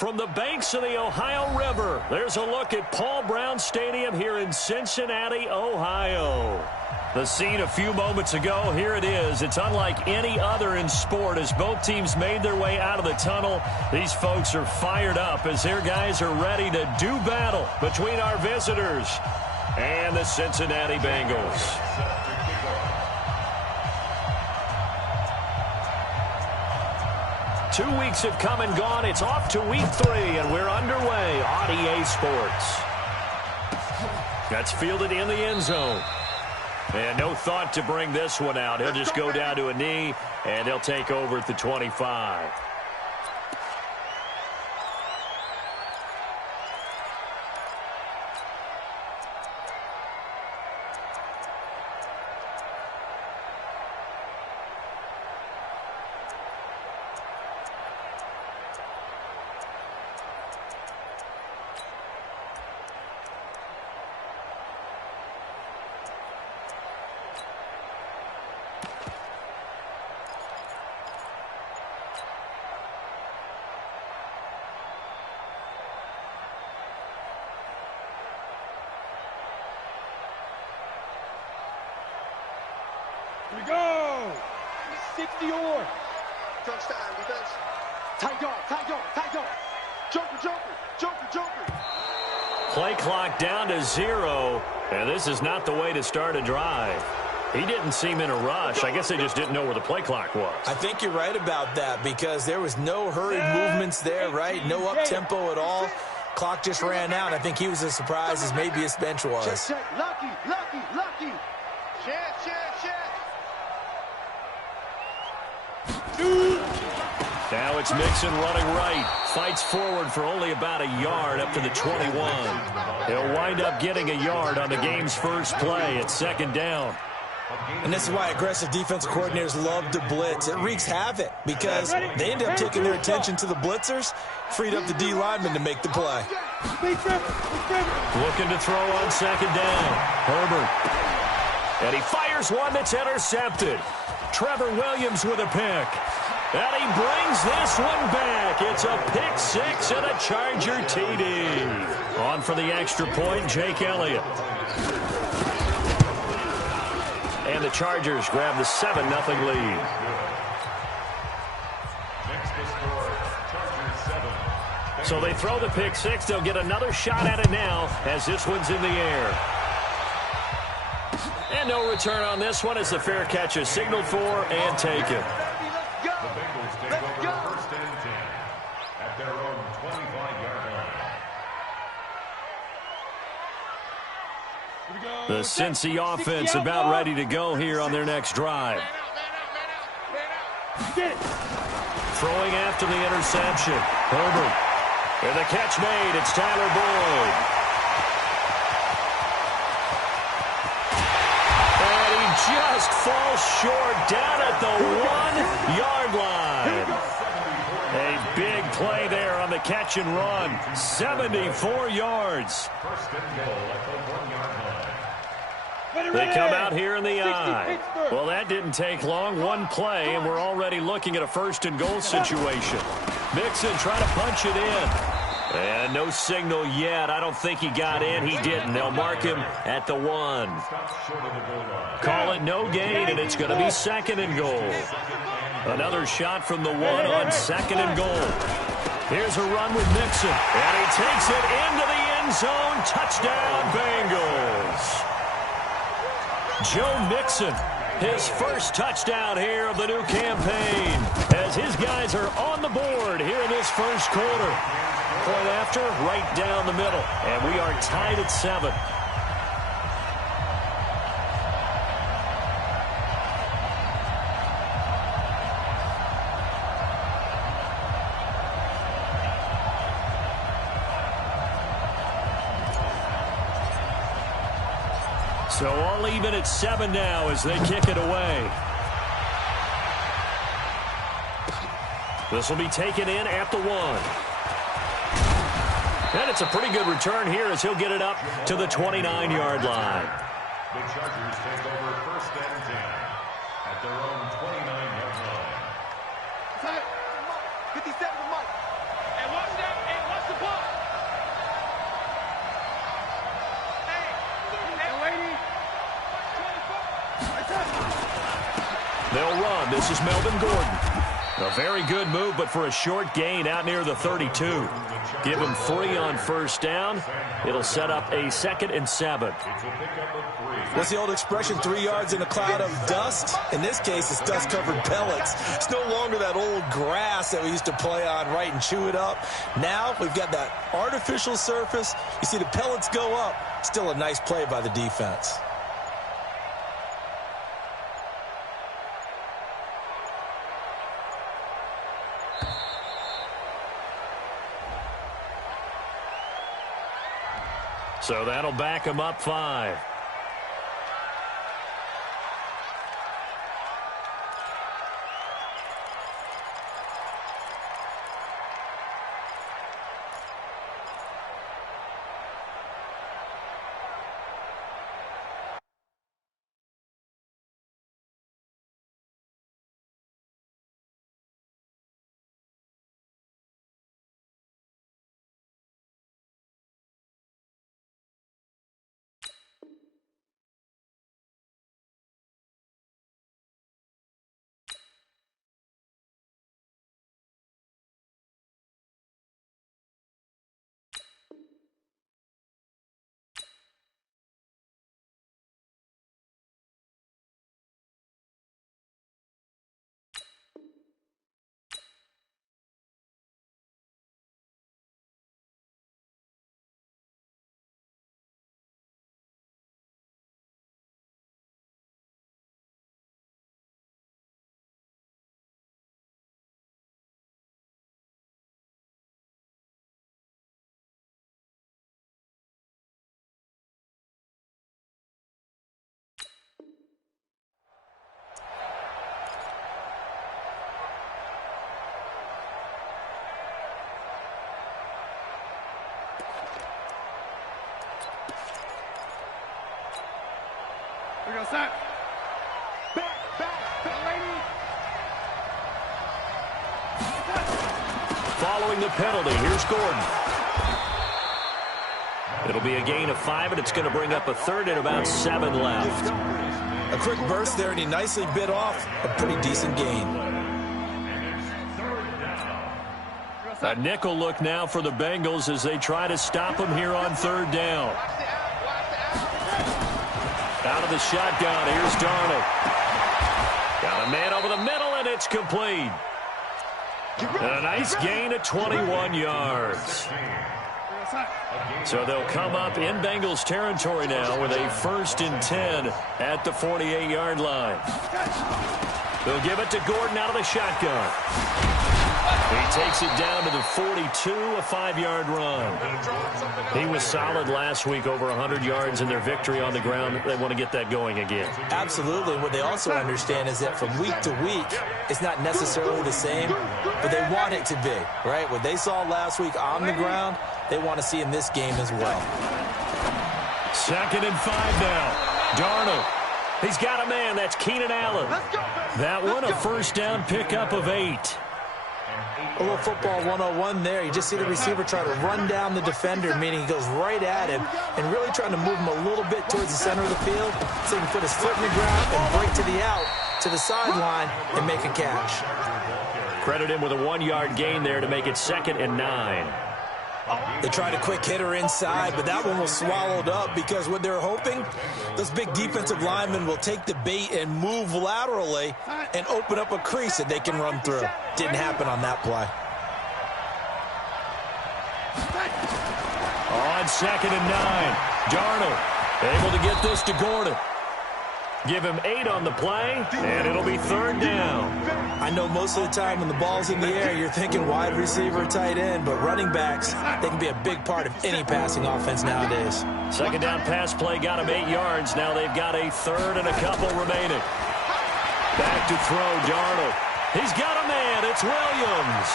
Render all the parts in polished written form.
From the banks of the Ohio River, there's a look at Paul Brown Stadium here in Cincinnati, Ohio. The scene a few moments ago, here it is. It's unlike any other in sport as both teams made their way out of the tunnel. These folks are fired up as their guys are ready to do battle between our visitors and the Cincinnati Bengals. Two weeks have come and gone. It's off to week 3, and we're underway on EA Sports. That's fielded in the end zone. And no thought to bring this one out. He'll just go down to a knee, and he'll take over at the 25. Here we go! 60 or. Touchdown, defense. Tight guard, tight guard, tight guard. Joker, joker, joker, joker. Play clock down to 0, and this is not the way to start a drive. He didn't seem in a rush. I guess they just didn't know where the play clock was. I think you're right about that because there was no hurried movements there, right? No up-tempo at all. Clock just ran out. I think he was as surprised as maybe his bench was. Check, check. Lucky, lucky, lucky. Check, check, check. Now it's Mixon running right. Fights forward for only about a yard up to the 21. He'll wind up getting a yard on the game's first play at second down. And this is why aggressive defense coordinators love to blitz. It wreaks havoc because they end up taking their attention to the blitzers, freed up the D lineman to make the play. Looking to throw on second down. Herbert. And he fires one that's intercepted. Trevor Williams with a pick. And he brings this one back. It's a pick 6 and a Charger TD. On for the extra point, Jake Elliott. And the Chargers grab the 7-0 lead. So they throw the pick 6. They'll get another shot at it now as this one's in the air. And no return on this one as the fair catch is signaled for and taken. The Cincy offense about ready to go here on their next drive. Throwing after the interception. Herbert. And the catch made. It's Tyler Boyd. And he just falls short down at the 1-yard line. A big play there on the catch and run. 74 yards. First and goal at the 1-yard line. They come out here in the eye. Well, that didn't take long. One play, and we're already looking at a first and goal situation. Mixon trying to punch it in. And no signal yet. I don't think he got in. He didn't. They'll mark him at the 1. Call it no gain, and it's going to be second and goal. Another shot from the 1 on second and goal. Here's a run with Mixon. And he takes it into the end zone. Touchdown, Bengals. Joe Mixon, his first touchdown here of the new campaign, as his guys are on the board here in this first quarter. Point after, right down the middle, and we are tied at 7. So all even at 7 now as they kick it away. This will be taken in at the 1. And it's a pretty good return here as he'll get it up to the 29-yard line. The Chargers take over first and 10 at their own 29-yard line. 57 to Mike. And watch that. They'll run. This is Melvin Gordon. A very good move, but for a short gain out near the 32. Give him 3 on first down. It'll set up a 2nd and 7. What's the old expression, 3 yards in a cloud of dust? In this case, it's dust-covered pellets. It's no longer that old grass that we used to play on, right, and chew it up. Now we've got that artificial surface. You see the pellets go up. Still a nice play by the defense. So that'll back him up 5. We go set. Back, lady. Following the penalty, here's Gordon. It'll be a gain of 5, and it's going to bring up a 3rd and about 7 left. A quick burst there, and he nicely bit off a pretty decent gain. A nickel look now for the Bengals as they try to stop him here on 3rd down. Out of the shotgun, here's Darnold. Got a man over the middle, and it's complete. And a nice gain of 21 yards. So they'll come up in Bengals territory now with a 1st and 10 at the 48-yard line. They'll give it to Gordon out of the shotgun. He takes it down to the 42, a 5-yard run. He was solid last week, over 100 yards in their victory on the ground. They want to get that going again. Absolutely. What they also understand is that from week to week, it's not necessarily the same, but they want it to be, right? What they saw last week on the ground, they want to see in this game as well. 2nd and 5 now. Darnold. He's got a man. That's Keenan Allen. That one, a 1st down pickup of 8. A little football 101 there. You just see the receiver try to run down the defender, meaning he goes right at him and really trying to move him a little bit towards the center of the field so he can put his foot in the ground and break to the out, to the sideline, and make a catch. Credit him with a 1-yard gain there to make it 2nd and 9. They tried a quick hitter inside, but that one was swallowed up because what they're hoping, those big defensive linemen will take the bait and move laterally and open up a crease that they can run through. Didn't happen on that play. On 2nd and 9, Darnold able to get this to Gordon. Give him 8 on the play, and it'll be 3rd down. I know most of the time when the ball's in the air, you're thinking wide receiver, tight end, but running backs, they can be a big part of any passing offense nowadays. 2nd down pass play got him 8 yards. Now they've got a 3rd and a couple remaining. Back to throw, Darnold. He's got a man. It's Williams.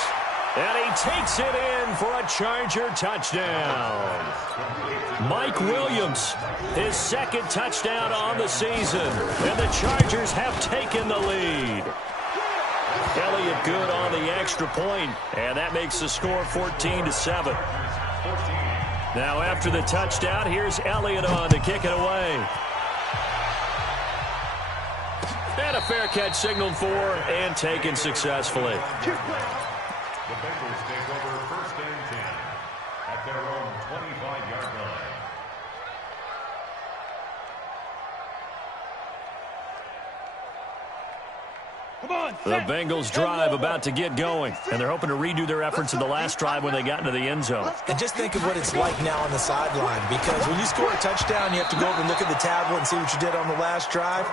And he takes it in for a Charger touchdown. Mike Williams, his 2nd touchdown on the season. And the Chargers have taken the lead. Elliott good on the extra point, and that makes the score 14-7. Now after the touchdown, here's Elliott on to kick it away. And a fair catch signaled for and taken successfully. The Bengals take over first and 10 at their own 25-yard line. The Bengals drive about to get going, and they're hoping to redo their efforts in the last drive when they got into the end zone. And just think of what it's like now on the sideline, because when you score a touchdown, you have to go over and look at the tablet and see what you did on the last drive.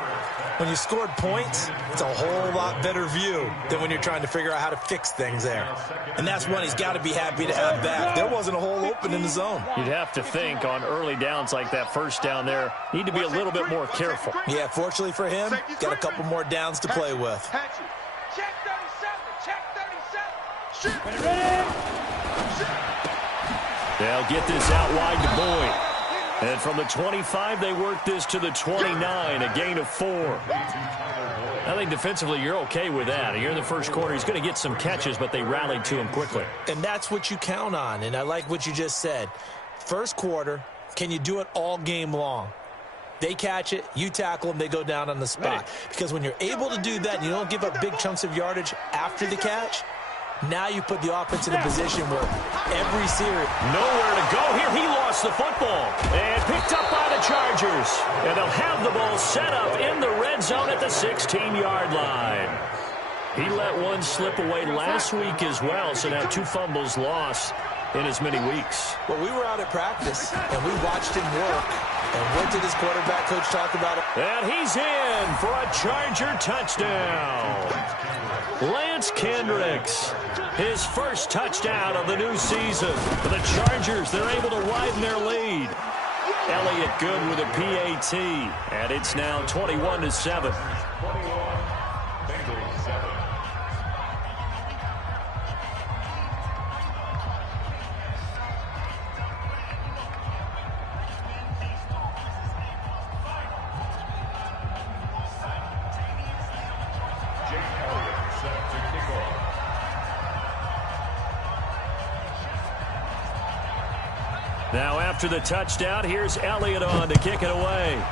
When you scored points, it's a whole lot better view than when you're trying to figure out how to fix things there. And that's one he's got to be happy to have back. There wasn't a hole open in the zone. You'd have to think on early downs like that first down there, need to be a little bit more careful. Yeah, fortunately for him, got a couple more downs to play with. Check 37. Check 37. Shoot. They'll get this out wide to Boyd. And from the 25, they work this to the 29, a gain of 4. I think defensively you're okay with that. Here in the first quarter, he's going to get some catches, but they rallied to him quickly. And that's what you count on, and I like what you just said. First quarter, can you do it all game long? They catch it, you tackle them, they go down on the spot. Because when you're able to do that and you don't give up big chunks of yardage after the catch, now you put the offense in a position where every series... Nowhere to go here. He lost the football. And picked up by the Chargers. And they'll have the ball set up in the red zone at the 16-yard line. He let one slip away last week as well, so now 2 fumbles lost in as many weeks. Well, we were out at practice, and we watched him work. And what did his quarterback coach talk about? And he's in for a Charger touchdown. Lance Kendricks, his first touchdown of the new season. For the Chargers, they're able to widen their lead. Elliott good with a PAT, and it's now 21-7. Now after the touchdown, here's Elliott on to kick it away.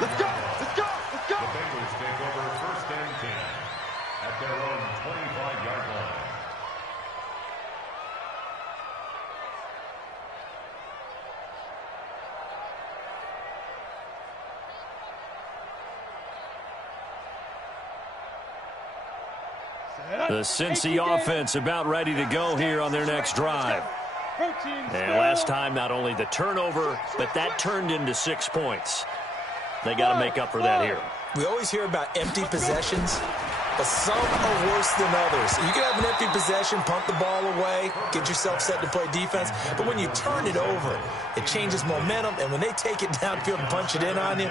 Let's go. Let's go. Let's go. The Bengals take over first and 10 at their own 25-yard line. The Cincy offense about ready to go here on their next drive. And last time, not only the turnover, but that turned into 6 points. They got to make up for that here. We always hear about empty possessions, but some are worse than others. You can have an empty possession, punt the ball away, get yourself set to play defense, but when you turn it over, it changes momentum, and when they take it downfield and punch it in on you,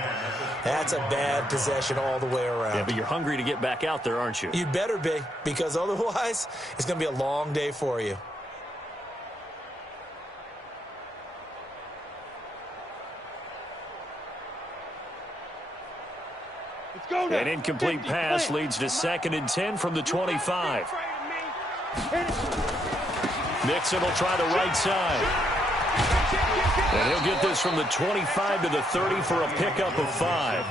that's a bad possession all the way around. Yeah, but you're hungry to get back out there, aren't you? You better be, because otherwise, it's going to be a long day for you. An incomplete pass leads to 2nd and 10 from the 25. Mixon will try the right side. And he'll get this from the 25 to the 30 for a pickup of 5.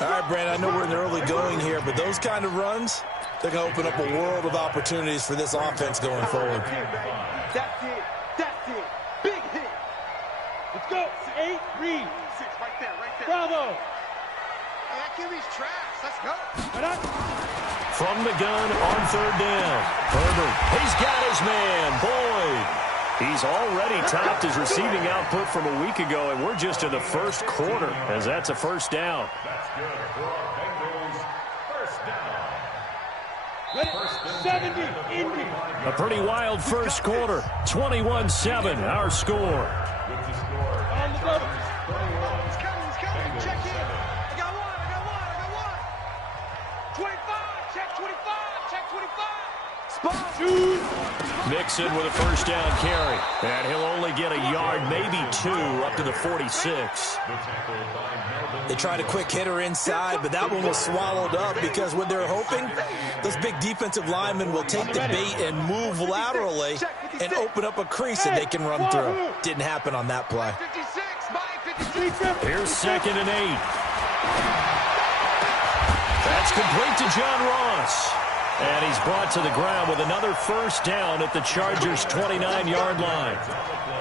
All right, Brandon, I know we're in the early going here, but those kind of runs, they're going to open up a world of opportunities for this offense going forward. That's it. That's it. Big hit. Let's go. 8, read. 6, right there, right there. Bravo. That QB's trash. Let's go. From the gun on 3rd down. Herbert, he's got his man, Boyd. He's already topped his receiving output from a week ago, and we're just in the first quarter, as that's a first down. That's good for our Bengals. First down. 70, Indy. A pretty wild first quarter. 21-7, our score. With the score, On the double. Chargers 21. He's coming. Bengals Check in. 7. I got one. 25. Check 25. Check 25. Mixon with a first down carry. And he'll only get a yard, maybe 2, up to the 46. They tried a quick hitter inside, but that one was swallowed up because what they're hoping, those big defensive linemen will take the bait and move laterally and open up a crease that they can run through. Didn't happen on that play. Here's 2nd and 8. That's complete to John Ross. And he's brought to the ground with another first down at the Chargers' 29-yard line.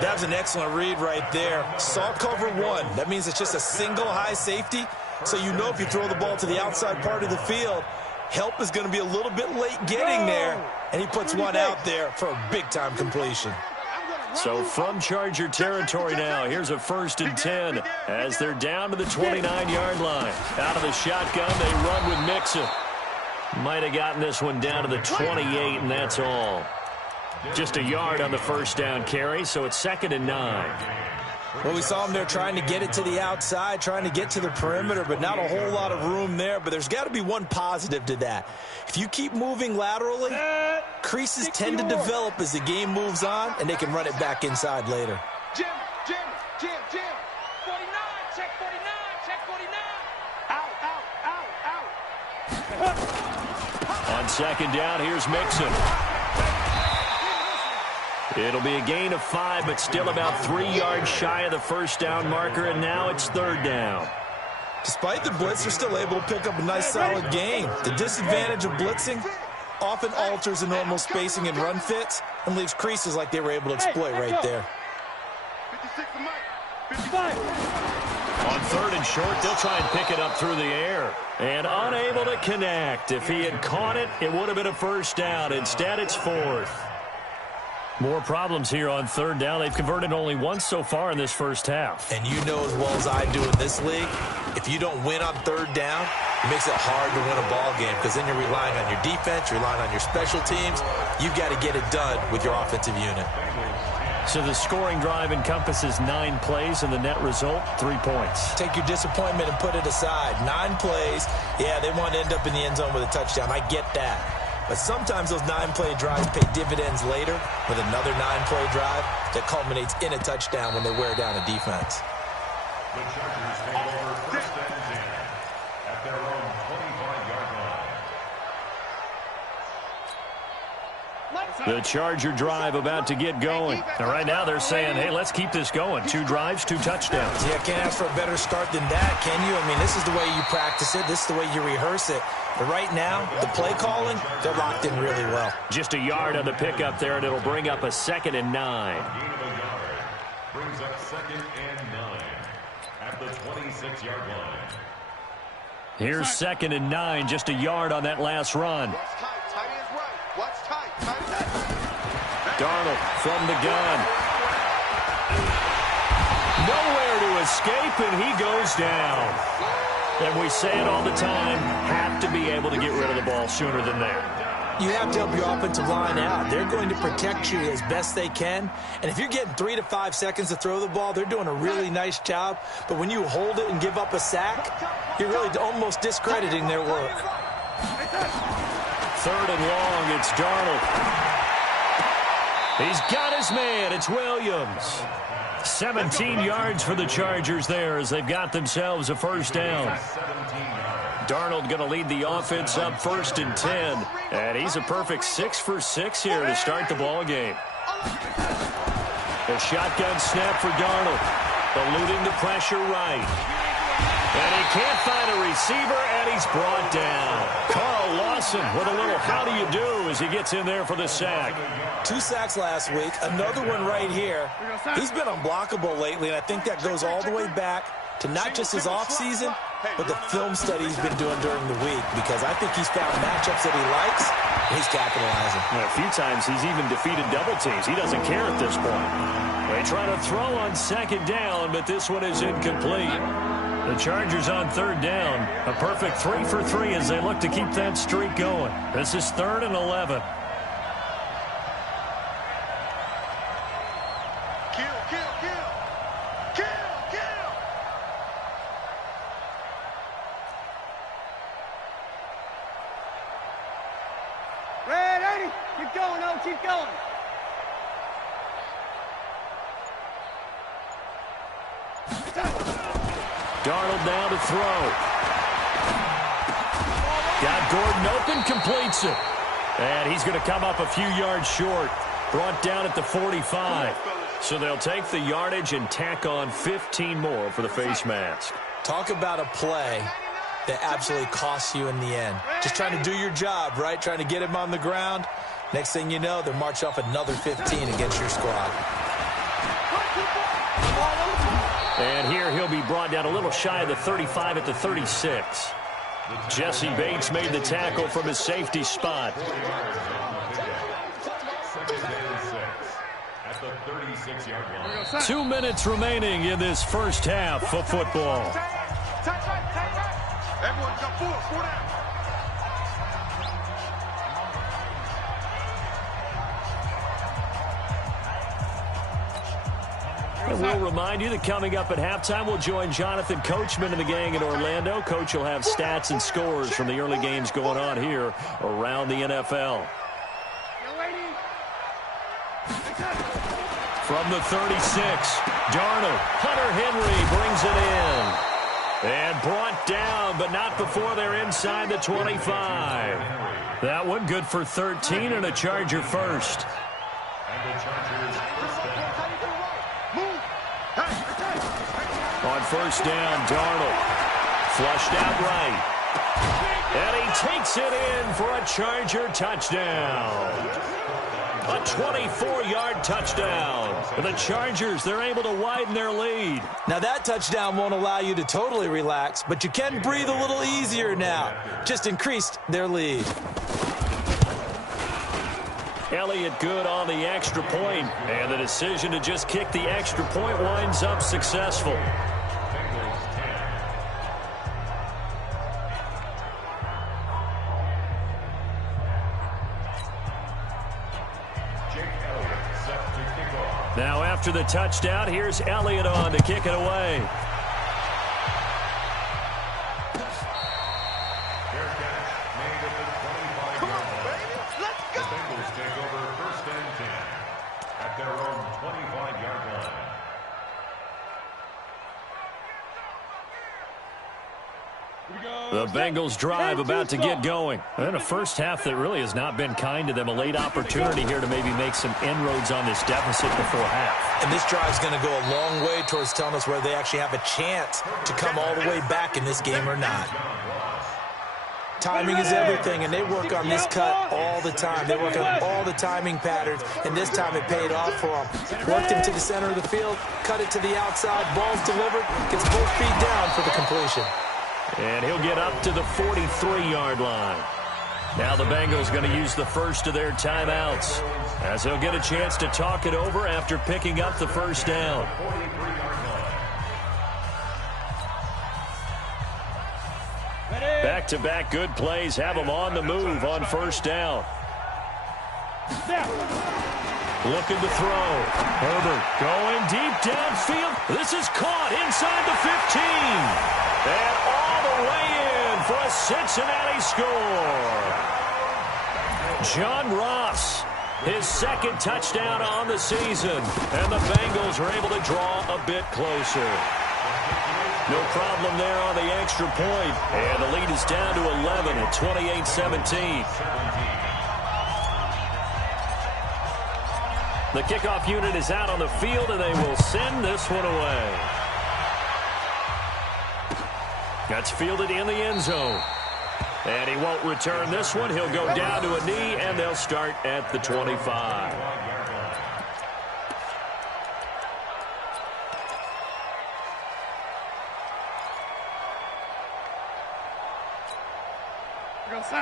That was an excellent read right there. Saw cover 1. That means it's just a single high safety. So you know if you throw the ball to the outside part of the field, help is going to be a little bit late getting there. And he puts one out there for a big-time completion. So from Charger territory now, here's a 1st and 10 as they're down to the 29-yard line. Out of the shotgun, they run with Mixon. Might have gotten this one down to the 28, and that's all. Just a yard on the first down carry, so it's 2nd and 9. Well, we saw him there trying to get it to the outside, trying to get to the perimeter, but not a whole lot of room there. But there's got to be one positive to that. If you keep moving laterally, creases tend to develop as the game moves on, and they can run it back inside later. Jim. 49, check 49, check 49. Out. On 2nd down, here's Mixon. It'll be a gain of 5, but still about 3 yards shy of the first down marker, and now it's 3rd down. Despite the blitz, they're still able to pick up a nice, solid gain. The disadvantage of blitzing often alters the normal spacing and run fits and leaves creases like they were able to exploit right there. 55. On 3rd and short, they'll try and pick it up through the air. And unable to connect. If he had caught it, it would have been a first down. Instead, it's 4th. More problems here on 3rd down. They've converted only once so far in this first half. And you know as well as I do in this league, if you don't win on 3rd down, it makes it hard to win a ball game because then you're relying on your defense, you're relying on your special teams. You've got to get it done with your offensive unit. So the scoring drive encompasses 9 plays, and the net result, 3 points. Take your disappointment and put it aside. 9 plays. Yeah, they want to end up in the end zone with a touchdown. I get that. But sometimes those 9-play drives pay dividends later with another 9-play drive that culminates in a touchdown when they wear down a defense. The Chargers take over 1st and 10 at their own 25-yard line. The Charger drive about to get going. And right now they're saying, hey, let's keep this going. 2 drives, 2 touchdowns. Yeah, can't ask for a better start than that, can you? I mean, this is the way you practice it. This is the way you rehearse it. But right now, the play calling, they're locked in really well. Just a yard on the pickup there, and it'll bring up a 2nd and 9. Gain of a yard brings up 2nd and 9 at the 26-yard line. Here's 2nd and 9, just a yard on that last run. Watch tight. Tight is right. Watch tight. Tight is right. Darnold from the gun. Nowhere to escape, and he goes down. And we say it all the time, have to be able to get rid of the ball sooner than that. You have to help your offensive line out. They're going to protect you as best they can. And if you're getting 3 to 5 seconds to throw the ball, they're doing a really nice job. But when you hold it and give up a sack, you're really almost discrediting their work. 3rd and long, it's Darnold. He's got his man. It's Williams. 17 yards for the Chargers there as they've got themselves a first down. Darnold going to lead the offense up 1st and 10. And he's a perfect 6 for 6 here to start the ball game. A shotgun snap for Darnold. Eluding the pressure right. And he can't find a receiver, and he's brought down. Carl Lawson with a little how do you do as he gets in there for the sack. 2 sacks last week, another one right here. He's been unblockable lately, and I think that goes all the way back to not just his offseason, but the film study he's been doing during the week, because I think he's found matchups that he likes, and he's capitalizing. A few times he's even defeated double teams. He doesn't care at this point. They try to throw on 2nd down, but this one is incomplete. The Chargers on 3rd down. A perfect 3 for 3 as they look to keep that streak going. This is 3rd and 11. Red 80. Keep going, O. Keep going. Darnold now to throw. Got Gordon open, completes it. And he's going to come up a few yards short. Brought down at the 45. So they'll take the yardage and tack on 15 more for the face mask. Talk about a play that absolutely costs you in the end. Just trying to do your job, right? Trying to get him on the ground. Next thing you know, they'll march off another 15 against your squad. And here he'll be brought down a little shy of the 35 at the 36. Jesse Bates made the tackle from his safety spot. At the 36-yard line. 2 minutes remaining in this first half of football. Everyone's got four down. And we'll remind you that coming up at halftime, we'll join Jonathan Coachman and the gang in Orlando. Coach will have stats and scores from the early games going on here around the NFL. From the 36, Darnold, Hunter Henry brings it in. And brought down, but not before they're inside the 25. That one good for 13 and a Charger first. And the Chargers first down. On first down, Darnold. Flushed out right. And he takes it in for a Charger touchdown. A 24-yard touchdown. And the Chargers, they're able to widen their lead. Now that touchdown won't allow you to totally relax, but you can breathe a little easier now. Just increased their lead. Elliott good on the extra point, and the decision to just kick the extra point winds up successful. Now after the touchdown, here's Elliott on to kick it away. The Bengals drive about to get going. And a first half that really has not been kind to them. A late opportunity here to maybe make some inroads on this deficit before half. And this drive's going to go a long way towards telling us whether they actually have a chance to come all the way back in this game or not. Timing is everything, and they work on this cut all the time. They work on all the timing patterns, and this time it paid off for them. Worked into the center of the field, cut it to the outside, ball's delivered, gets both feet down for the completion. And he'll get up to the 43-yard line. Now the Bengals going to use the first of their timeouts as they'll get a chance to talk it over after picking up the first down. Back-to-back good plays have them on the move on first down. Looking to throw. Herbert going deep downfield. This is caught inside the 15. And all the way in for a Cincinnati score. John Ross, his second touchdown on the season. And the Bengals are able to draw a bit closer. No problem there on the extra point. And the lead is down to 11 at 28-17. The kickoff unit is out on the field, and they will send this one away. That's fielded in the end zone. And he won't return this one. He'll go down to a knee, and they'll start at the 25.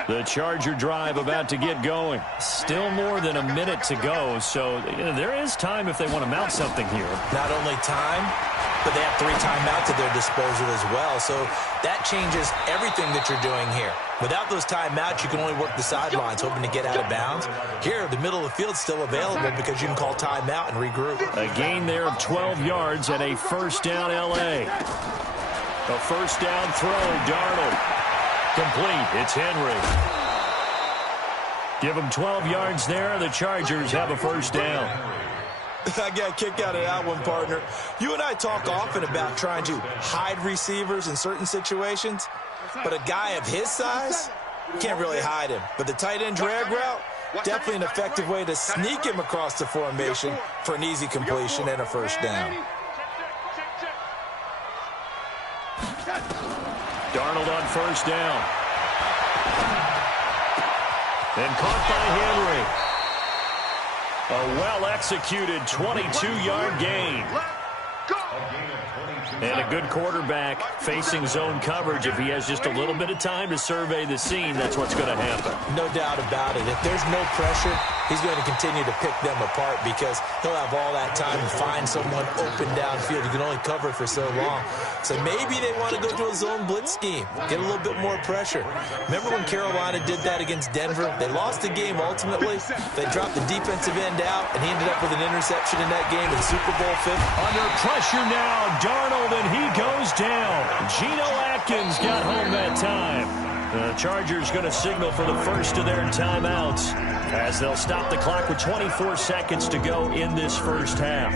The Charger drive about to get going. Still more than a minute to go, so there is time if they want to mount something here. Not only time, but they have 3 timeouts at their disposal as well, so that changes everything that you're doing here. Without those timeouts, you can only work the sidelines, hoping to get out of bounds. Here, the middle of the field's still available because you can call timeout and regroup. A gain there of 12 yards and a first down L.A. A first down throw, Darnold. Complete. It's Henry. Give them 12 yards there. The Chargers have a first down. I got a kick out of that one, partner. You and I talk often about trying to hide receivers in certain situations, but a guy of his size, can't really hide him. But the tight end drag route, definitely an effective way to sneak him across the formation for an easy completion and a first down. Darnold on first down. And caught by Henry. A well-executed 22-yard gain. And a good quarterback facing zone coverage. If he has just a little bit of time to survey the scene, that's what's going to happen. No doubt about it. If there's no pressure, he's going to continue to pick them apart because he'll have all that time to find someone open downfield. He can only cover for so long. So maybe they want to go to a zone blitz scheme, get a little bit more pressure. Remember when Carolina did that against Denver? They lost the game ultimately. They dropped the defensive end out, and he ended up with an interception in that game in Super Bowl 50. Under pressure now, Darnold, and he goes down. Geno Atkins got home that time. The Chargers going to signal for the first of their timeouts as they'll stop the clock with 24 seconds to go in this first half.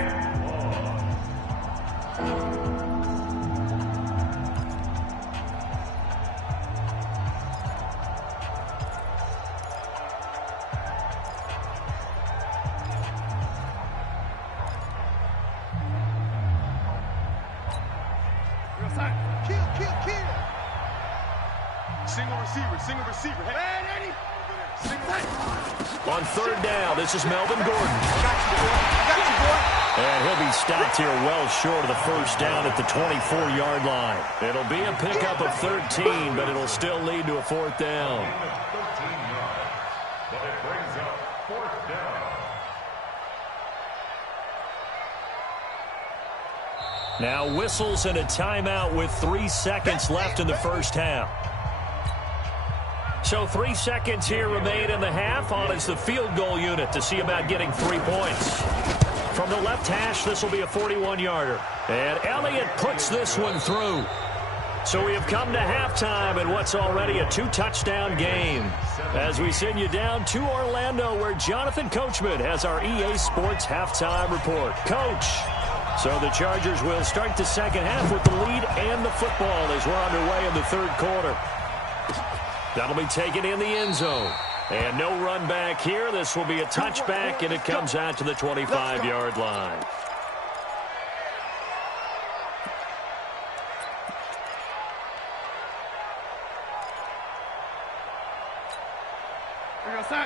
Single receiver. Hey, Eddie. On third down, this is Melvin Gordon. I got you, boy. And he'll be stopped here well short of the first down at the 24-yard line. It'll be a pickup of 13, but it'll still lead to a fourth down. But it brings up fourth down. Now whistles and a timeout with 3 seconds left in the first half. So 3 seconds here remain in the half. On is the field goal unit to see about getting 3 points. From the left hash, this will be a 41-yarder. And Elliott puts this one through. So we have come to halftime in what's already a 2-touchdown game. As we send you down to Orlando, where Jonathan Coachman has our EA Sports halftime report. Coach. So the Chargers will start the second half with the lead and the football as we're underway in the third quarter. That'll be taken in the end zone. And no run back here. This will be a touchback, and it comes out to the 25-yard line.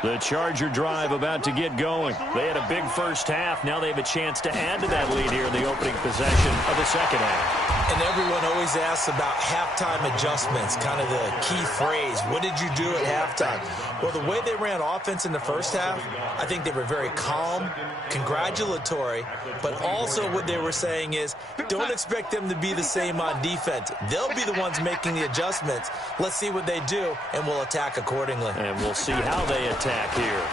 The Charger drive about to get going. They had a big first half. Now they have a chance to add to that lead here in the opening possession of the second half. And everyone always asks about halftime adjustments, kind of the key phrase. What did you do at halftime? Well, the way they ran offense in the first half, I think they were very calm, congratulatory, but also what they were saying is don't expect them to be the same on defense. They'll be the ones making the adjustments. Let's see what they do, and we'll attack accordingly. And we'll see how they attack here.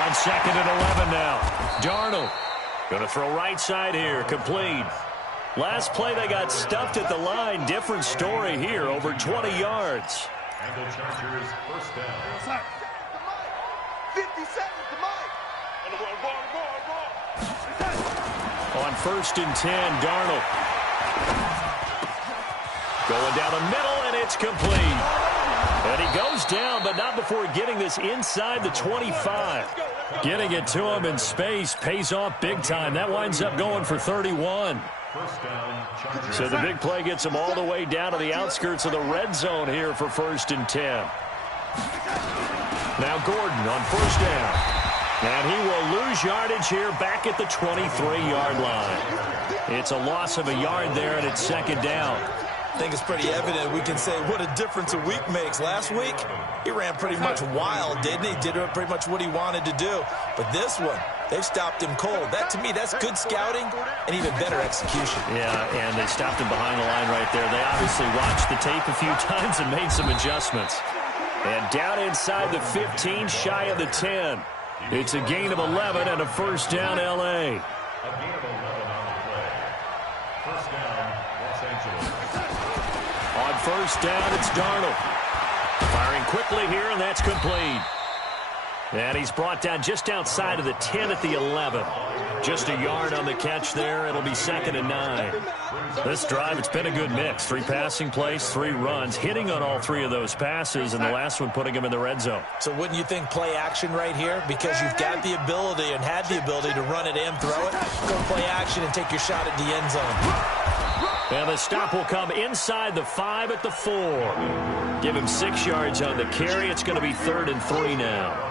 On second and 11 now. Darnold going to throw right side here, complete. Last play, they got stuffed at the line. Different story here, over 20 yards. And the Chargers first down. 50 seconds to Mike. On first and 10, Darnold. Going down the middle, and it's complete. And he goes down, but not before getting this inside the 25. Getting it to him in space pays off big time. That winds up going for 31. First down, Chargers. So the big play gets him all the way down to the outskirts of the red zone here for first and 10. Now Gordon on first down. And he will lose yardage here back at the 23-yard line. It's a loss of a yard there, and it's second down. I think it's pretty evident. We can say what a difference a week makes. Last week, he ran pretty much wild, didn't he? Did pretty much what he wanted to do. But this one, they've stopped him cold. That, to me, that's good scouting and even better execution. Yeah, and they stopped him behind the line right there. They obviously watched the tape a few times and made some adjustments. And down inside the 15, shy of the 10. It's a gain of 11 and a first down, L.A. A gain of 11 on the play. First down, Los Angeles. On first down, it's Darnold. Firing quickly here, and that's complete. And he's brought down just outside of the 10 at the 11. Just a yard on the catch there. It'll be 2nd and 9. This drive, it's been a good mix. 3 passing plays, 3 runs, hitting on all 3 of those passes, and the last one putting him in the red zone. So wouldn't you think play action right here? Because you've got the ability and had the ability to run it and throw it. Go play action and take your shot at the end zone. And the stop will come inside the 5 at the 4. Give him 6 yards on the carry. It's going to be 3rd and 3 now.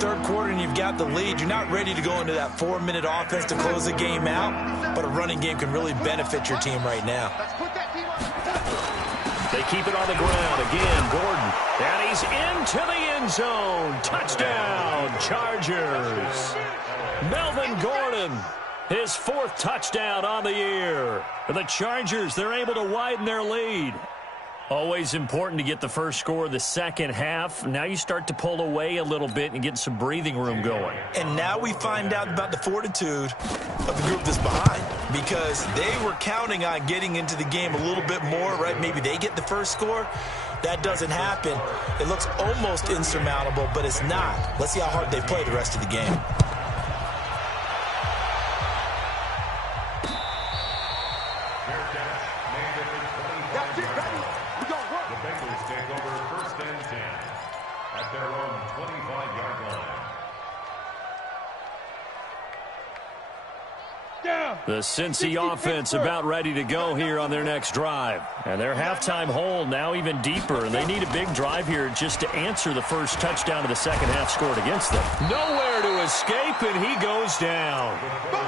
Third quarter and you've got the lead. You're not ready to go into that 4-minute offense to close the game out, but a running game can really benefit your team right now. They keep it on the ground. Again, Gordon. And he's into the end zone. Touchdown, Chargers. Melvin Gordon, his 4th touchdown on the year. For the Chargers, they're able to widen their lead. Always important to get the first score of the second half. Now you start to pull away a little bit and get some breathing room going. And now we find out about the fortitude of the group that's behind, because they were counting on getting into the game a little bit more, right? Maybe they get the first score. That doesn't happen. It looks almost insurmountable, but it's not. Let's see how hard they play the rest of the game. The Cincy offense about ready to go here on their next drive. And their halftime hole now even deeper. And they need a big drive here just to answer the first touchdown of the second half scored against them. Nowhere to escape, and he goes down.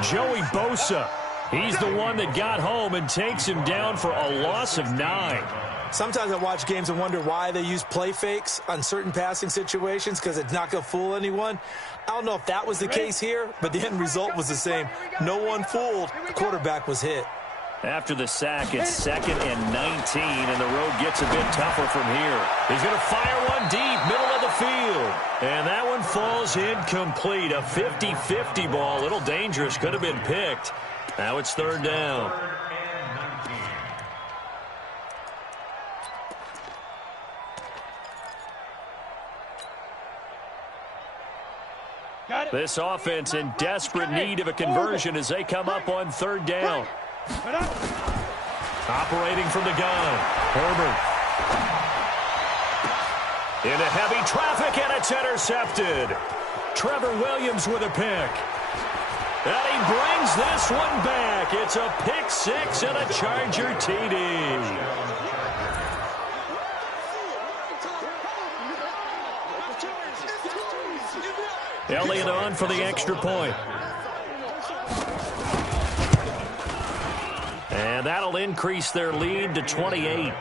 Joey Bosa. He's the one that got home and takes him down for a loss of 9. Sometimes I watch games and wonder why they use play fakes on certain passing situations, because it's not going to fool anyone. I don't know if that was the case here, but the end result was the same. No one fooled. The quarterback was hit. After the sack, it's 2nd and 19, and the road gets a bit tougher from here. He's going to fire one deep, middle of the field. And that one falls incomplete. A 50-50 ball, a little dangerous, could have been picked. Now it's 3rd down. This offense in desperate need of a conversion as they come up on 3rd down. Operating from the gun, Herbert. Into heavy traffic, and it's intercepted. Trevor Williams with a pick. And he brings this one back. It's a pick 6 and a Charger TD. Elliott on for the extra point. And that'll increase their lead to 28. Makes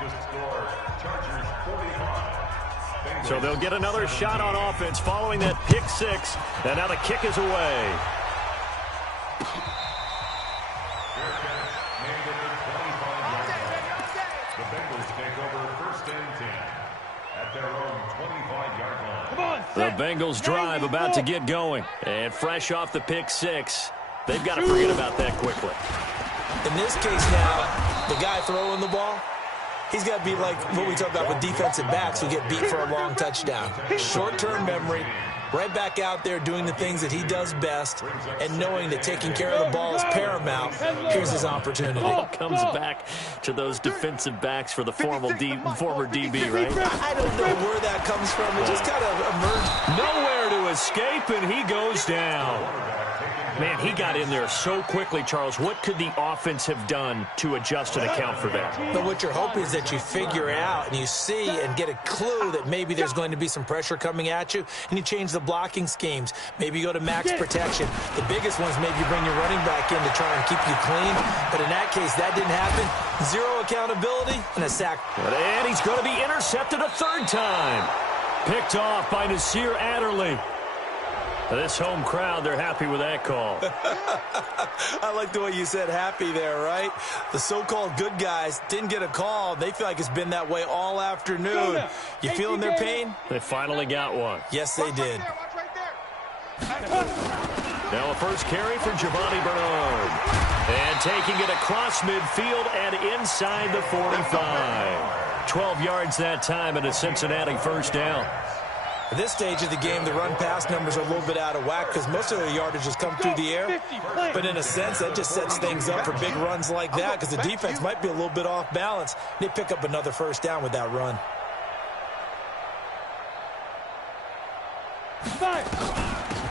the score Chargers 45. So they'll get another shot on offense following that pick 6. And now the kick is away. The Bengals take over 1st and 10 at their own 25-yard line. The Bengals drive about to get going. And fresh off the pick 6, they've got to forget about that quickly. In this case now, the guy throwing the ball, he's got to be like what we talk about with defensive backs who get beat for a long touchdown. Short-term memory, right back out there doing the things that he does best, and knowing that taking care of the ball is paramount. Here's his opportunity. All comes back to those defensive backs for the former DB, right? I don't know where that comes from. It just kind of emerged. Nowhere to escape, and he goes down. Man, he got in there so quickly, Charles. What could the offense have done to adjust and account for that? But what you're hoping is that you figure it out and you see and get a clue that maybe there's going to be some pressure coming at you, and you change the blocking schemes. Maybe you go to max protection. The biggest ones, maybe you bring your running back in to try and keep you clean. But in that case, that didn't happen. Zero accountability and a sack. And he's going to be intercepted a 3rd time. Picked off by Nasir Adderley. This home crowd, they're happy with that call. I like the way you said happy there, right? The so-called good guys didn't get a call. They feel like it's been that way all afternoon. You feeling their pain? They finally got one. Yes, they did. Now a first carry for Giovanni Bernard. And taking it across midfield and inside the 45. 12 yards that time and a Cincinnati 1st down. At this stage of the game, the run-pass numbers are a little bit out of whack because most of their yardage has come through the air. But in a sense, that just sets things up for big runs like that because the defense might be a little bit off balance. They pick up another first down with that run.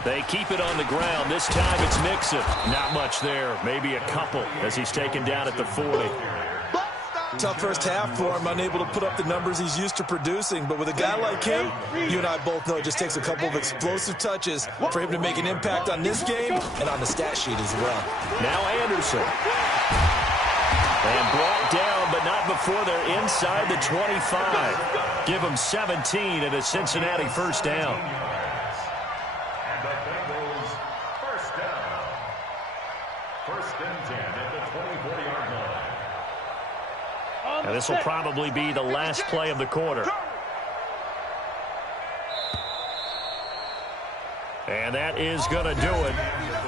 They keep it on the ground. This time it's Mixon. Not much there. Maybe a couple as he's taken down at the 40. Tough first half for him, unable to put up the numbers he's used to producing. But with a guy like him, you and I both know it just takes a couple of explosive touches for him to make an impact on this game and on the stat sheet as well. Now Anderson. And brought down, but not before they're inside the 25. Give them 17 at a Cincinnati first down. And the Bengals first down. First and 10 at the 24-yard line. And this will probably be the last play of the quarter. And that is going to do it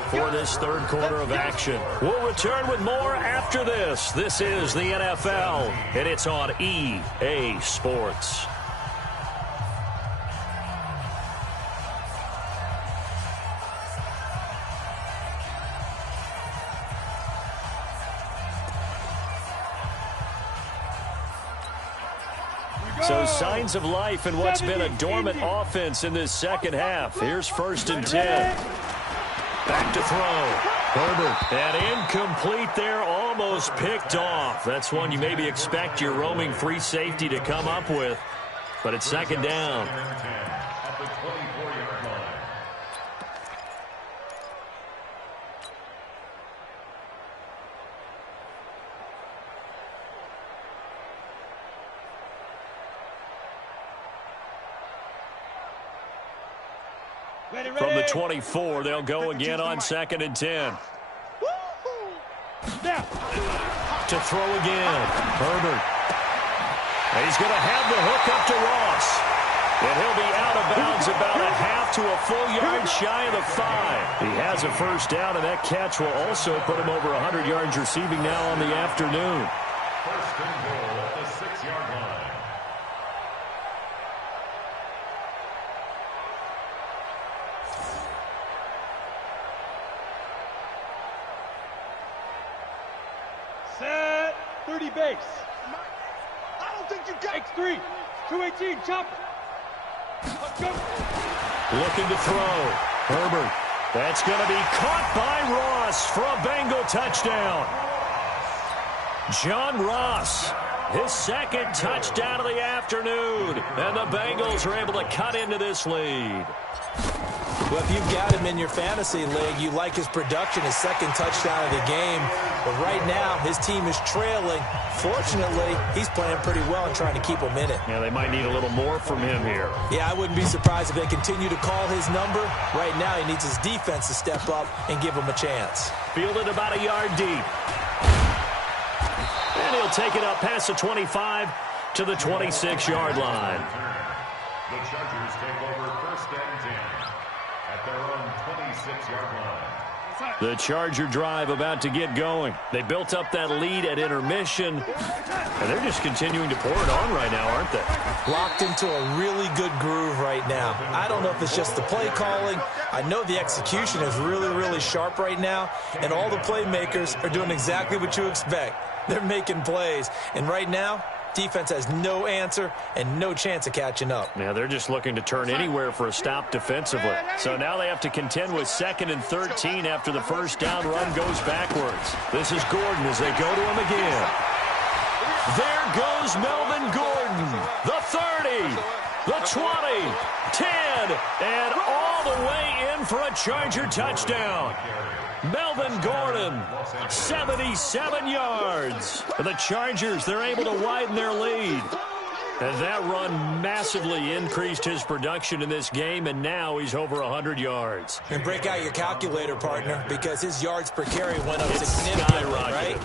for this third quarter of action. We'll return with more after this. This is the NFL, and it's on EA Sports. So signs of life in what's been a dormant offense in this second half. Here's first and 10. Back to throw. Herbert. And incomplete there, almost picked off. That's one you maybe expect your roaming free safety to come up with. But it's second down. At the 24-yard line. From the 24, they'll go again on second and 10. To throw again. Herbert. And he's going to have the hook up to Ross. And he'll be out of bounds about a half to a full yard shy of the 5. He has a first down, and that catch will also put him over 100 yards receiving now on the afternoon. First and goal at the 6-yard line. Set 30 base. I don't think you got X3. 218, chopper. Let's go. Looking to throw. Herbert. That's going to be caught by Ross for a Bengal touchdown. John Ross, his second touchdown of the afternoon. And the Bengals are able to cut into this lead. Well, if you've got him in your fantasy league, you like his production, his second touchdown of the game. But right now, his team is trailing. Fortunately, he's playing pretty well and trying to keep him in it. Yeah, they might need a little more from him here. Yeah, I wouldn't be surprised if they continue to call his number. Right now, he needs his defense to step up and give him a chance. Fielded about a yard deep. And he'll take it up past the 25 to the 26-yard line. The Chargers take over first and 10 at their own 26-yard line. The Charger drive about to get going. They built up that lead at intermission, and they're just continuing to pour it on right now, aren't they? Locked into a really good groove right now. I don't know if it's just the play calling. I know the execution is really, really sharp right now, and all the playmakers are doing exactly what you expect. They're making plays, and right now, defense has no answer and no chance of catching up. Yeah, they're just looking to turn anywhere for a stop defensively. So now they have to contend with 2nd and 13 after the first down run goes backwards. This is Gordon as they go to him again. There goes Melvin Gordon. The 30, the 20, 10, and all the way in for a Charger touchdown. Melvin Gordon, 77 yards. For the Chargers, they're able to widen their lead. And that run massively increased his production in this game, and now he's over 100 yards. And break out your calculator, partner, because his yards per carry went up significantly, right?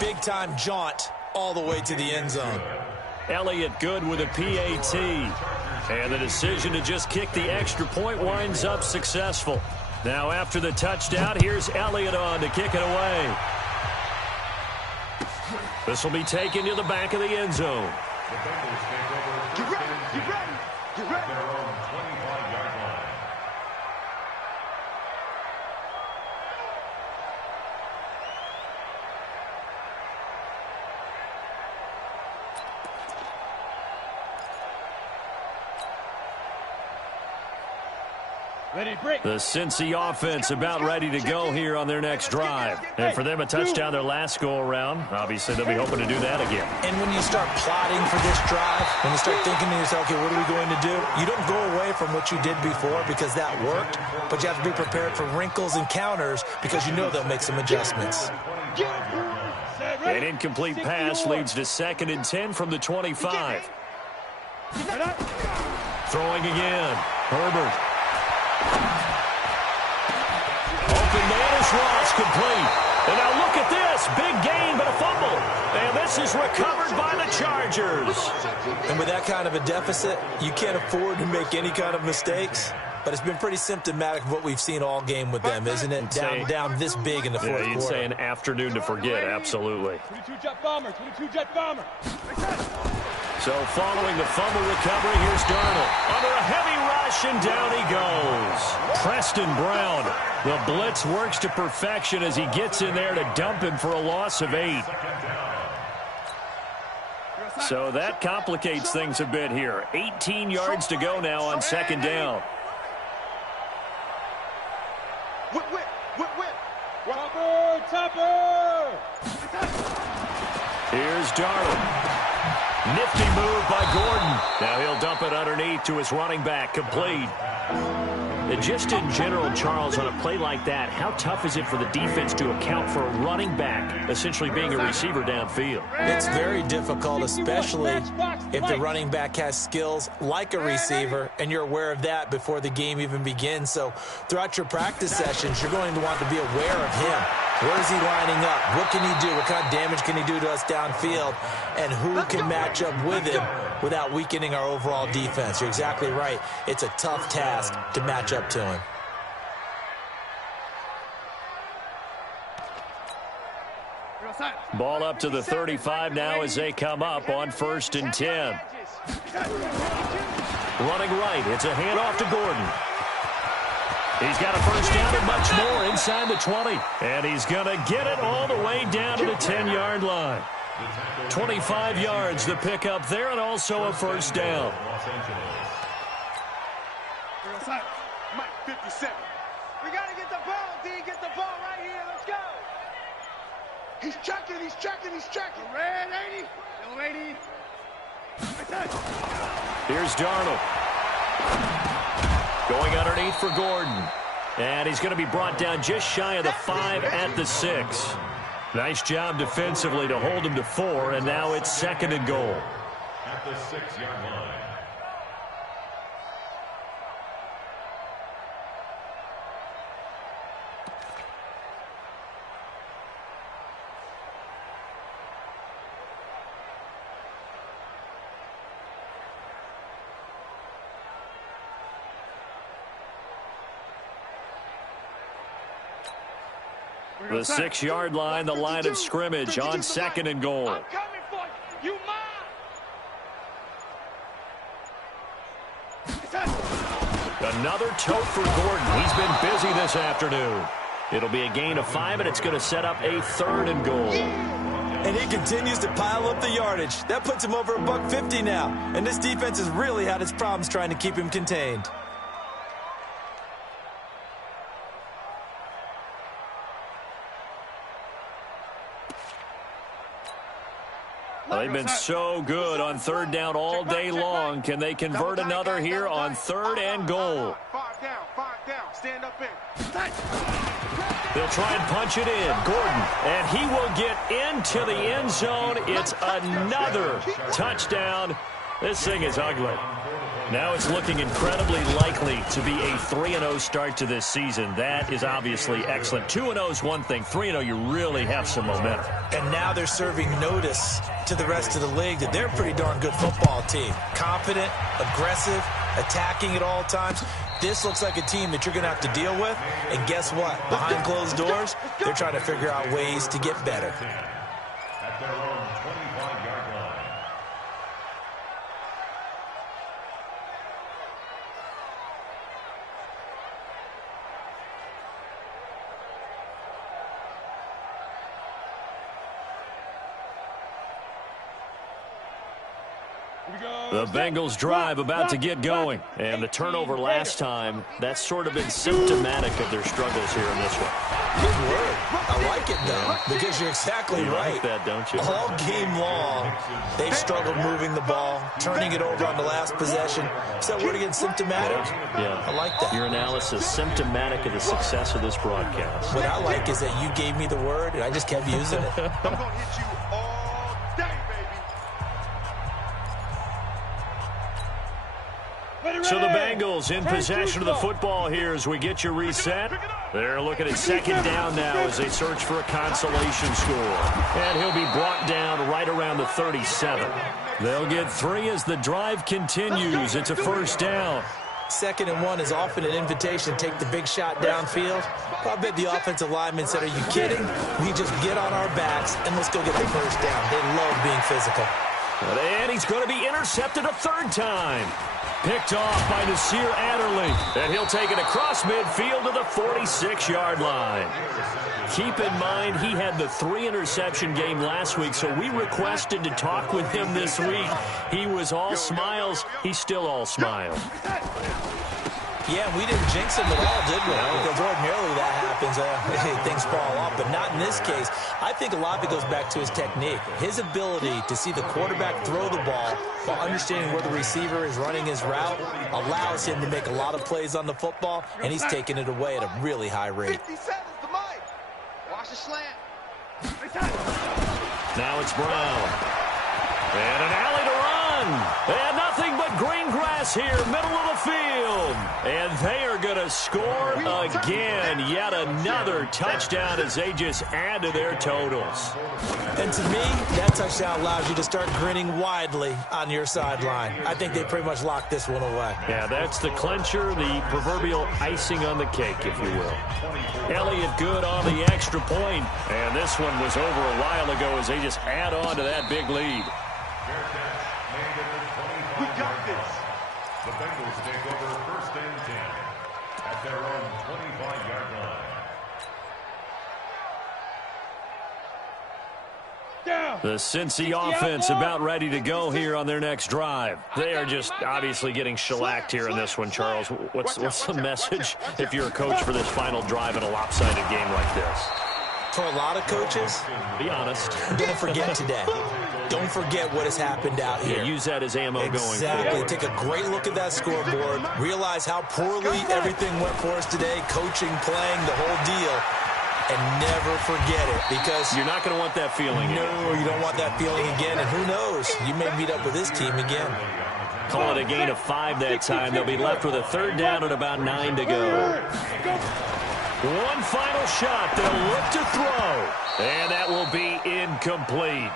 Big-time jaunt all the way to the end zone. Elliott good with a PAT. And the decision to just kick the extra point winds up successful. Now after the touchdown, here's Elliott on to kick it away. This will be taken to the back of the end zone. The Bengals take over first and 10 at their own 25-yard The Cincy offense about ready to go here on their next drive. And for them, a touchdown their last go-around. Obviously, they'll be hoping to do that again. And when you start plotting for this drive, when you start thinking to yourself, okay, what are we going to do? You don't go away from what you did before because that worked, but you have to be prepared for wrinkles and counters because you know they'll make some adjustments. An incomplete pass leads to 2nd and 10 from the 25. Throwing again. Herbert. Open man is lost, complete. And now look at this. Big gain, but a fumble. And this is recovered by the Chargers. And with that kind of a deficit, you can't afford to make any kind of mistakes. But it's been pretty symptomatic of what we've seen all game with them, isn't it? Down this big in the fourth quarter. You'd say an afternoon to forget, absolutely. 22-jet bomber, 22-jet bomber. So following the fumble recovery, here's Darnold. Under a heavy rush, and down he goes. Preston Brown. The blitz works to perfection as he gets in there to dump him for a loss of 8. So that complicates things a bit here. 18 yards to go now on 2nd down. Topper! Here's Darnold. Nifty move by Gordon. Now he'll dump it underneath to his running back, complete. And just in general, Charles, on a play like that, how tough is it for the defense to account for a running back essentially being a receiver downfield? It's very difficult, especially if the running back has skills like a receiver, and you're aware of that before the game even begins. So throughout your practice sessions, you're going to want to be aware of him. Where is he lining up? What can he do? What kind of damage can he do to us downfield? And who can match up with him without weakening our overall defense? You're exactly right. It's a tough task to match up to him. Ball up to the 35 now as they come up on 1st and 10. Running right. It's a handoff to Gordon. He's got a first down and much more inside the 20. And he's going to get it all the way down to the 10-yard line. 25 yards the pickup there, and also a first down. Mike 57. We got to get the ball, D. Get the ball right here. Let's go. He's checking. He's checking. He's checking. Red 80. Yellow 80. Here's Darnold. Going underneath for Gordon. And he's going to be brought down just shy of the 5 at the 6. Nice job defensively to hold him to 4, and now it's 2nd and goal. At the 6-yard line. The 6-yard line, the line of scrimmage on 2nd and goal. I'm coming for you. You mine. Another tote for Gordon. He's been busy this afternoon. It'll be a gain of 5, and it's going to set up a 3rd and goal. And he continues to pile up the yardage. That puts him over $150 now. And this defense has really had its problems trying to keep him contained. They've been so good on 3rd down all day long. Can they convert another here on 3rd and goal? 5 down, stand up in. They'll try and punch it in. Gordon, and he will get into the end zone. It's another touchdown. This thing is ugly. Now it's looking incredibly likely to be a 3-0 start to this season. That is obviously excellent. 2-0 is one thing. 3-0, you really have some momentum. And now they're serving notice to the rest of the league that they're a pretty darn good football team. Confident, aggressive, attacking at all times. This looks like a team that you're going to have to deal with. And guess what? Behind closed doors, they're trying to figure out ways to get better. At their own 25-yard line. The Bengals drive about to get going. And the turnover last time, that's sort of been symptomatic of their struggles here in this one. Good word. I like it, though, because you're exactly right. Like that, don't you? All game long, they struggled moving the ball, turning it over on the last possession. Is that word again, symptomatic? Yeah. I like that. Your analysis, symptomatic of the success of this broadcast. What I like is that you gave me the word, and I just kept using it. I'm going to hit you all day, baby. So the Bengals in possession of the football here as we get you reset. They're looking at second down now as they search for a consolation score. And he'll be brought down right around the 37. They'll get 3 as the drive continues. It's a first down. 2nd and 1 is often an invitation to take the big shot downfield. I bet the offensive lineman said, are you kidding? We just get on our backs and let's go get the first down. They love being physical. And he's going to be intercepted a 3rd time. Picked off by Nasir Adderley. And he'll take it across midfield to the 46-yard line. Keep in mind, he had the 3-interception game last week, so we requested to talk with him this week. He was all smiles. He's still all smiles. Yeah, we didn't jinx him at all, did we? Because ordinarily that happens. Things fall off, but not in this case. I think a lot of it goes back to his technique. His ability to see the quarterback throw the ball while understanding where the receiver is running his route allows him to make a lot of plays on the football, and he's taking it away at a really high rate. 57 is the mic. Watch the slant. Now it's Brown. And an alley to run. And nothing but green grass here, middle of the field. And they are going to score again. Yet another touchdown as they just add to their totals. And to me, that touchdown allows you to start grinning widely on your sideline. I think they pretty much locked this one away. Yeah, that's the clincher, the proverbial icing on the cake, if you will. Elliott good on the extra point. And this one was over a while ago as they just add on to that big lead. We got this. The Bengals take over 1st and 10 at their own 25-yard line. Down. The Cincy offense about ready to go here on their next drive. They are just obviously getting shellacked here in this one, Charles. What's the message if you're a coach for this final drive in a lopsided game like this? For a lot of coaches, be honest. Don't forget today. Don't forget what has happened out here. Yeah, use that as ammo going forward. Exactly. Take a great look at that scoreboard. Realize how poorly everything went for us today. Coaching, playing, the whole deal. And never forget it, because you're not going to want that feeling again. No, you don't want that feeling again. And who knows? You may meet up with this team again. Call it a gain of 5 that time. They'll be left with a 3rd down and about 9 to go. One final shot. They'll look to throw. And that will be incomplete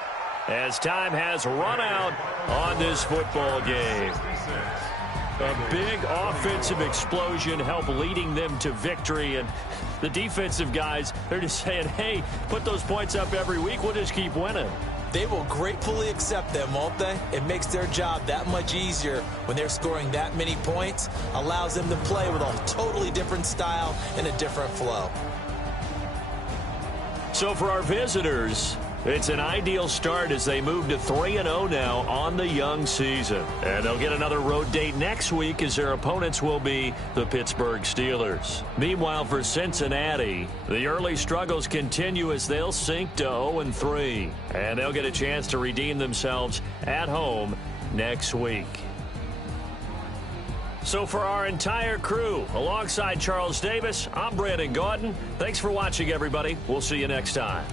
as time has run out on this football game. A big offensive explosion helped leading them to victory. And the defensive guys, they're just saying, hey, put those points up every week. We'll just keep winning. They will gratefully accept them, won't they? It makes their job that much easier when they're scoring that many points. Allows them to play with a totally different style and a different flow. So for our visitors, it's an ideal start as they move to 3-0 now on the young season. And they'll get another road date next week as their opponents will be the Pittsburgh Steelers. Meanwhile, for Cincinnati, the early struggles continue as they'll sink to 0-3. And they'll get a chance to redeem themselves at home next week. So for our entire crew, alongside Charles Davis, I'm Brandon Gaudin. Thanks for watching, everybody. We'll see you next time.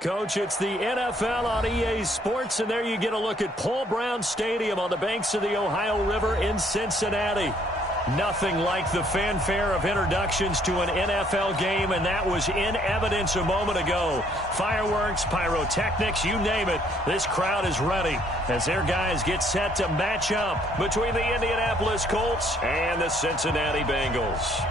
Coach, it's the NFL on EA Sports, and there you get a look at Paul Brown Stadium on the banks of the Ohio River in Cincinnati. Nothing like the fanfare of introductions to an NFL game, and that was in evidence a moment ago. Fireworks, pyrotechnics, you name it. This crowd is ready as their guys get set to match up between the Indianapolis Colts and the Cincinnati Bengals.